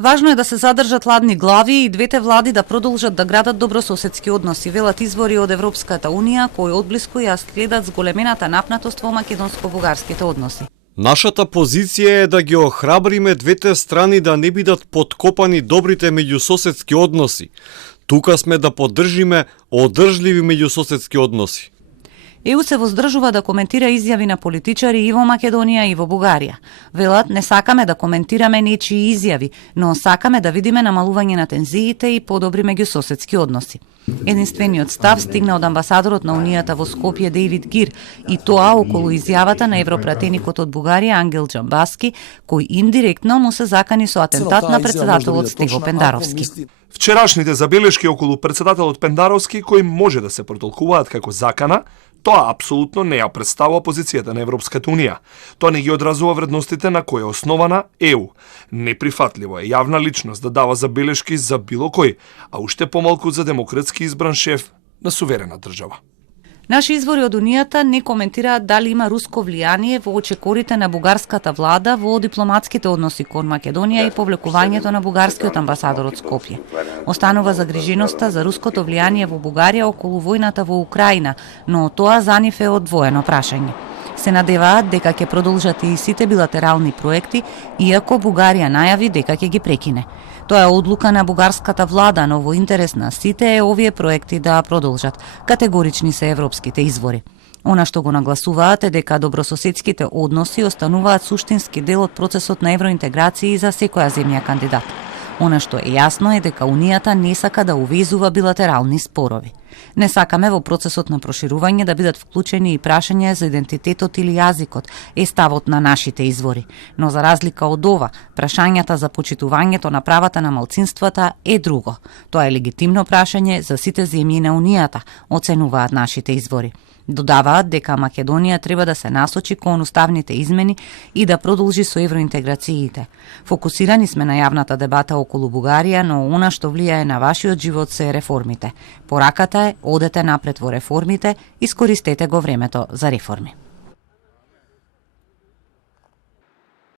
Важно е да се задржат ладни глави и двете влади да продолжат да градат добрососедски односи, велат извори од Европската Унија, кои одблиску ја следат зголемената напнатост во македонско-бугарските односи. Нашата позиција е да ги охрабриме двете страни да не бидат подкопани добрите меѓусоседски односи. Тука сме да поддржиме одржливи меѓусоседски односи. ЕУ се воздржува да коментира изјави на политичари и во Македонија и во Бугарија. Велат, не сакаме да коментираме нечии изјави, но сакаме да видиме намалување на тензиите и подобри меѓусоседски односи. Единствениот став стигна од амбасадорот на Унијата во Скопје Дејвид Гир, и тоа околу изјавата на европратеникот од Бугарија Ангел Џамбаски, кој индиректно му се закани со атентат на председателот Стиво Пендаровски. Вчерашните забелешки околу председателот Пендаровски, кои може да се протолкуваат како закана, тоа апсолутно не ја представува позицијата на Европската Унија. Тоа не ги одразува вредностите на кои е основана ЕУ. Неприфатливо е јавна личност да дава забелешки за било кој, а уште помалку за демократски избран шеф на суверена држава. Наши извори од Унијата не коментираат дали има руско влијание во очекорите на бугарската влада во дипломатските односи кон Македонија и повлекувањето на бугарскиот амбасадор од Скопје. Останува загриженоста за руското влијание во Бугарија околу војната во Украина, но тоа за нив е одвоено прашање. Се надеваат дека ќе продолжат и сите билатерални проекти, иако Бугарија најави дека ќе ги прекине. Тоа е одлука на бугарската влада, но во интерес на сите е овие проекти да продолжат. Категорични се европските извори. Она што го нагласуваат е дека добрососедските односи остануваат суштински дел од процесот на евроинтеграција за секоја земја кандидат. Она што е јасно е дека Унијата не сака да увезува билатерални спорови. Не сакаме во процесот на проширување да бидат вклучени и прашања за идентитетот или јазикот, е ставот на нашите извори. Но за разлика од ова, прашањата за почитувањето на правата на малцинствата е друго. Тоа е легитимно прашање за сите земји на Унијата, оценуваат нашите извори. Додаваат дека Македонија треба да се насочи кон уставните измени и да продолжи со евроинтеграциите. Фокусирани сме на јавната дебата околу Бугарија, но она што влијае на вашиот живот се реформите. Пораката е, одете напред во реформите, искористете го времето за реформи.